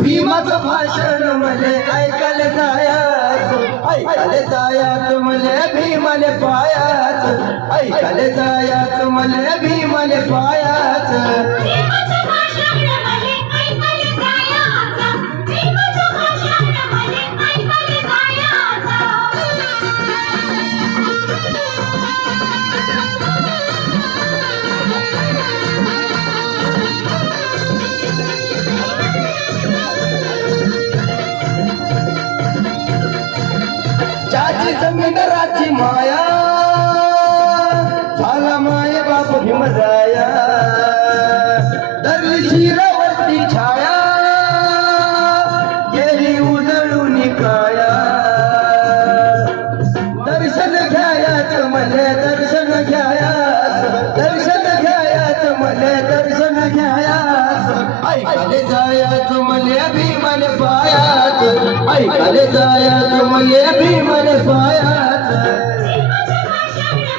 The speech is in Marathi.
भीमाचं भाषण मले ऐकायला जायाच मले भीमाले पायाच ऐकायला जायाच मले भीमाले पायाच ज्याची जमीन राची माया झाला माय बाप भीमराया धरली शिरावरती छाया गेली उजळून काया दर्शन घ्यायाच मले दर्शन घ्यायाच दर्शन घ्यायाच मले दर्शन घ्यायाच ऐकाले जायाच मले भीमाले पायाच ऐकाले जायाच मले भीमाले पायाच